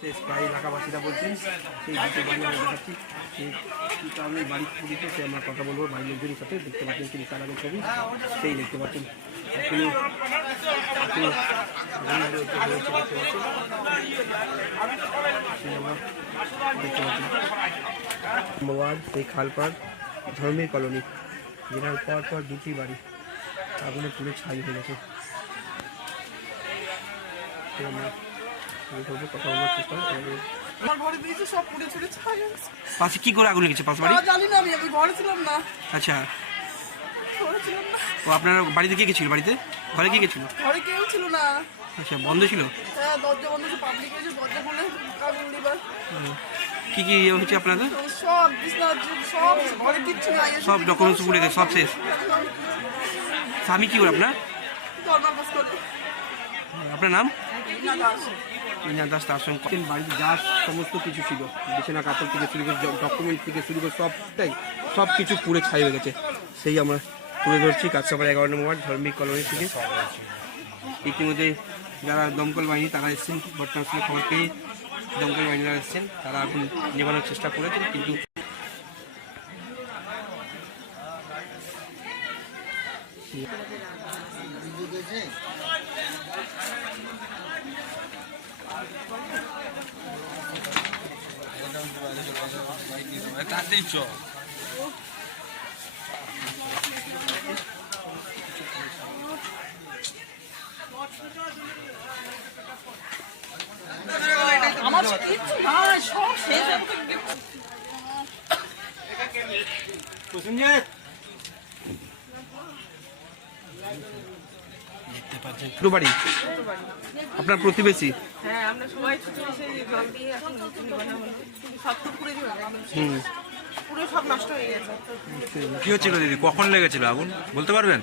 প্রায় এলাকাবাসীরা বলছেন সেই দুটো বাড়ি আমরা দেখাচ্ছি, সেই কী কারণে বাড়ি পুড়িতে সে আমরা কথা বলবো বাড়ির লোকজনের সাথে। দেখতে পাচ্ছেন তিনি চালানোর ছবি, সেই দেখতে পাচ্ছেন সেই খালপাড় ধর্মের কলোনি, যেটার পর দুটি বাড়ি আগুনে পুড়ে ছাই হয়ে গেছে। পাশে কি করে আগুন লেগেছে? পাশ বাড়ি জানি না, আমি ঘরে ছিলাম না। আচ্ছা, ও আপনার বাড়িতে কে গেছিল? বাড়িতে ঘরে কে গেছিল? ঘরে কেউ ছিল না। আচ্ছা, বন্ধ ছিল? হ্যাঁ, দরজা বন্ধ ছিল, পাবলিক এসে দরজা খুলে আগুন দিবার। কি কি হচ্ছে আপনাদের? সব বিছনা, সব ঘরে কিচ্ছু নাই, সব ডকুমেন্টস পুড়ে গেছে, সব শেষ। স্বামী কি করে আপনার? ধর্মবাস করে। আপনার নাম? মিনা দাস। তার সঙ্গে বাড়িতে যা সমস্ত কিছু ছিল, বিছানা কাপড় থেকে শুরু করে ডকুমেন্ট থেকে শুরু করে সব কিছু পুড়ে ছাই হয়ে গেছে। সেই আমরা তুলে ধরছি কাছাপাড়া 11 নম্বর ওয়ার্ড ধর্মিক কলোনি থেকে। ইতিমধ্যে যারা দমকল বাহিনী তারা এসেছেন, ঘটনাস্থলে খবর পেয়ে দমকল বাহিনীরা এসেছেন, তারা এখন নেবানোর চেষ্টা করেছেন, কিন্তু আমার কিচ্ছু নাই, সব শেষ। বাড়ি আপনার প্রতিবেশী? হ্যাঁ, আমরা সবাই ছুটে এসে জল দিয়ে এখন নতুন বানা হলো, সব তো পুড়ে দিল, পুরো সব নষ্ট হয়ে গেছে। কি হচ্ছিল দিদি? কখন লেগেছিল আগুন বলতে পারবেন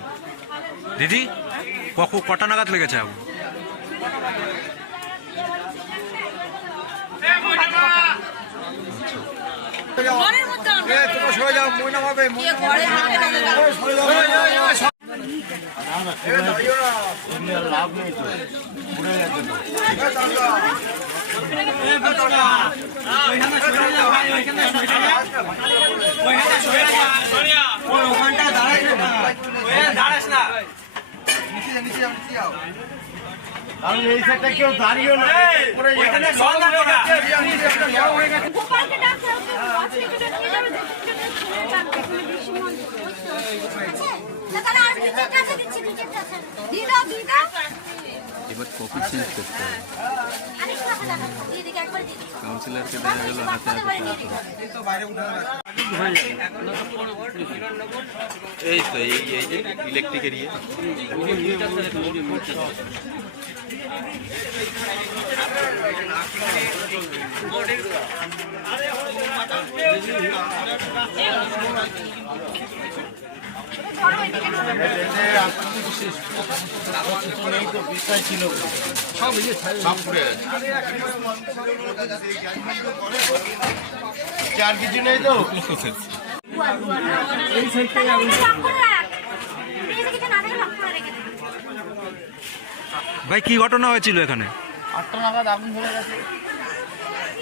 দিদি? কটা নাগাদ লেগেছে আগুন? লাভ নেই তো, ঘুরে যাচ্ছে আমি এই সাইডটা কেউ দাঁড়িয়েও না, এবার কপি চেঞ্জ করতে হবে। কাউন্সিলরকে দেখা গেল হাতে এই তো এই যে ইলেকট্রিক এরিয়া নেই তো, বিশ্বাস ছিল সব পুড়ে আর কিছু নেই তো। ভাই কি ঘটনা হয়েছিল এখানে? 8টা নাগাদ আগুন ধরে গেছে।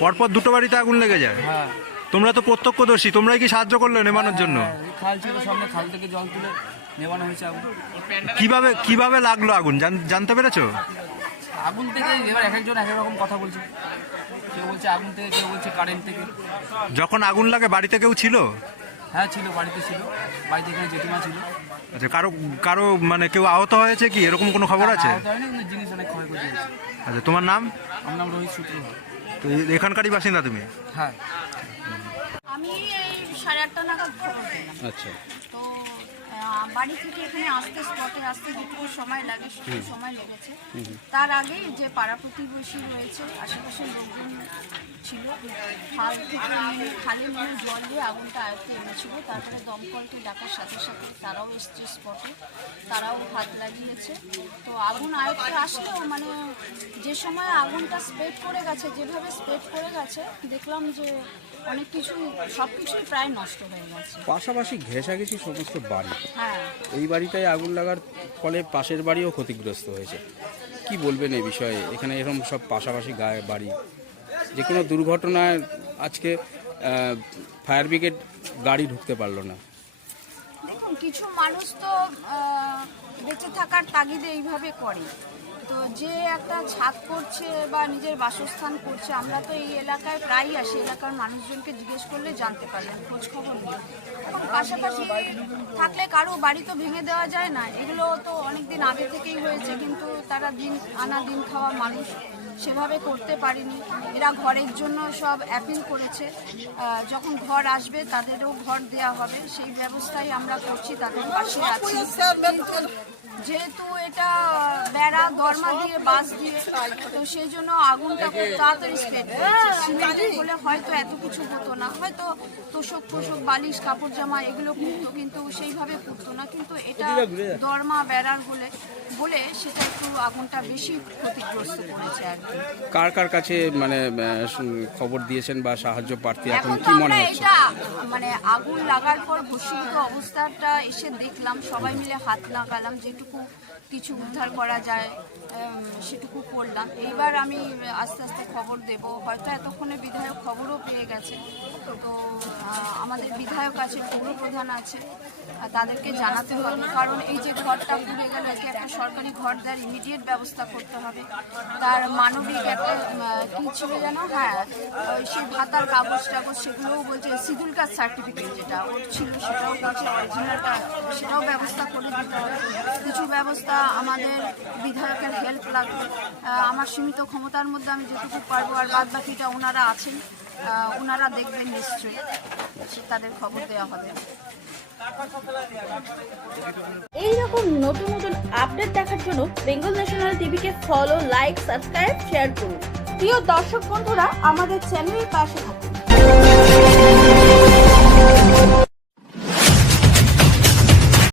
পরপর দুটো বাড়িতে আগুন লেগে যায়? হ্যাঁ, তোমরা তো প্রত্যক্ষদর্শী, তোমরাই কি সাহায্য করলে নেবানোর জন্য? খাল ছিল সামনে, খাল থেকে জল তুলে নেবানো হয়েছে আগুন। কিভাবে লাগলো আগুন জানতে পেরেছো? আগুন থেকে এবার এক একজন এক এক রকম কথা বলছে, কেউ বলছে আগুন থেকে, কেউ বলছে কারেন্ট থেকে। যখন আগুন লাগে বাড়িতে কেউ ছিল? হ্যাঁ ছিল, বাড়িতে ছিল, বাড়িতে এখানে জেঠিমা ছিল। আচ্ছা, কারো মানে কেউ আহত হয়েছে কি, এরকম কোনো খবর আছে? আহত হয়নি, কিন্তু জিনিস অনেক ক্ষয়ক্ষতি হয়েছে। আচ্ছা, তোমার নাম? আমার নাম রোহিত সূত্র। তো এখানকারই বাসিন্দা তুমি? হ্যাঁ, আমি এই 8:30 নাগাদ খবর পেলাম। আচ্ছা, তো বাড়ি থেকে এখানে আসতে, স্পটে আসতে যেটুকু সময় লাগে সেটুকু সময় লেগেছে। তার আগে যে পাড়া প্রতিবেশী রয়েছে, আশেপাশের লোকজন ছিল, খাল থেকে খালে নেমে জল দিয়ে আগুনটা আয়ত্তে এনেছিল। তারপরে দমকলকে ডাকার সাথে সাথে তারাও এসছে স্পটে, তারাও হাত লাগিয়েছে। তো আগুন আয়ত্তে আসলেও মানে যে সময় আগুনটা স্প্রেড করে গেছে, যেভাবে স্প্রেড করে গেছে, দেখলাম যে অনেক কিছু, সব কিছুই প্রায় নষ্ট হয়ে গেছে। পাশাপাশি ঘেঁষাঘেঁষি সমস্ত বাড়ি, হ্যাঁ, এই বাড়িটায় আগুন লাগার ফলে পাশের বাড়িও ক্ষতিগ্রস্ত হয়েছে। কি বলবেন এই বিষয়ে? এখানে এরকম সব পাশাপাশি গায়ে বাড়ি, যে কোনো দুর্ঘটনায় আজকে ফায়ার ব্রিগেড গাড়ি ঢুকতে পারলো না। দেখুন, কিছু মানুষ তো বেঁচে থাকার তাগিদে এইভাবে করে। তো যে একটা ছাদ করছে বা নিজের বাসস্থান করছে, আমরা তো এই এলাকায় প্রায়ই আসি, এলাকার মানুষজনকে জিজ্ঞেস করলে জানতে পারলেন, খোঁজ খবর নেই। এবং পাশাপাশি থাকলে কারো বাড়ি তো ভেঙে দেওয়া যায় না, এগুলো তো অনেকদিন আগে থেকেই হয়েছে, কিন্তু তারা দিন আনা দিন খাওয়া মানুষ, সেভাবে করতে পারেনি। এরা ঘরের জন্য সব অ্যাপিল করেছে, যখন ঘর আসবে তাদেরও ঘর দেওয়া হবে, সেই ব্যবস্থাই আমরা করছি, তাদের পাশে আছি। কিন্তু যেহেতু এটা বেড়া দরমা দিয়ে বাস দিয়ে, তো সেই জন্য আগুনটা খুব তাড়াতাড়ি স্প্রেড হয়েছে। সিমেন্টের হলে হয়তো এত কিছু হতো না, হয়তো তোষক ফোষক বালিশ কাপড় জামা এগুলো পুড়তো, কিন্তু সেইভাবে পুড়তো না। কিন্তু এটা দরমা বেড়ার বলে সেটা একটু আগুনটা বেশি ক্ষতিগ্রস্ত করেছে আর কি। কার কার কাছে মানে খবর দিয়েছেন বা সাহায্য প্রার্থী এখন এখন কি তো মনে আমরা হচ্ছে? এটা মানে আগুন লাগার পর ভস্মীভূত অবস্থাটা এসে দেখলাম, সবাই মিলে হাত লাগালাম, যেটুকু কিছু উদ্ধার করা যায় সেটুকু করলাম। এইবার আমি আস্তে আস্তে খবর দেব, হয়তো এতক্ষণে বিধায়ক খবরও পেয়ে গেছে। তো আমাদের বিধায়ক আছে, পৌরপ্রধান আছে, তাদেরকে জানাতে হবে, কারণ এই যে ঘরটা পুড়ে গেল, একে একটা সরকারি ঘর দেওয়ার ইমিডিয়েট ব্যবস্থা করতে হবে। তার মানবিক একটা কী ছিল যেন, হ্যাঁ সেই ভাতার কাগজ টাগজ সেগুলোও বলছে, শিডিউল কাস্ট সার্টিফিকেট যেটা ওর ছিল সেটাও বলছে অরিজিনালটা, সেটাও ব্যবস্থা করে দিতে হবে। কিছু ব্যবস্থা আমাদের বিধায়কের হেল্প লাগবে, আমার সীমিত ক্ষমতার মধ্যে আমি যেটুকু পারবো, আর বাদ বাকিটা ওনারা আছেন, ওনারা দেখবেন নিশ্চয়ই, তাদের খবর দেওয়া হবে। এই রকম নতুন নতুন আপডেট দেখার জন্য বেঙ্গল ন্যাশনাল টিভিকে ফলো, লাইক, সাবস্ক্রাইব, শেয়ার করুন। প্রিয় দর্শক বন্ধুরা, আমাদের চ্যানেলের পাশে থাকুন।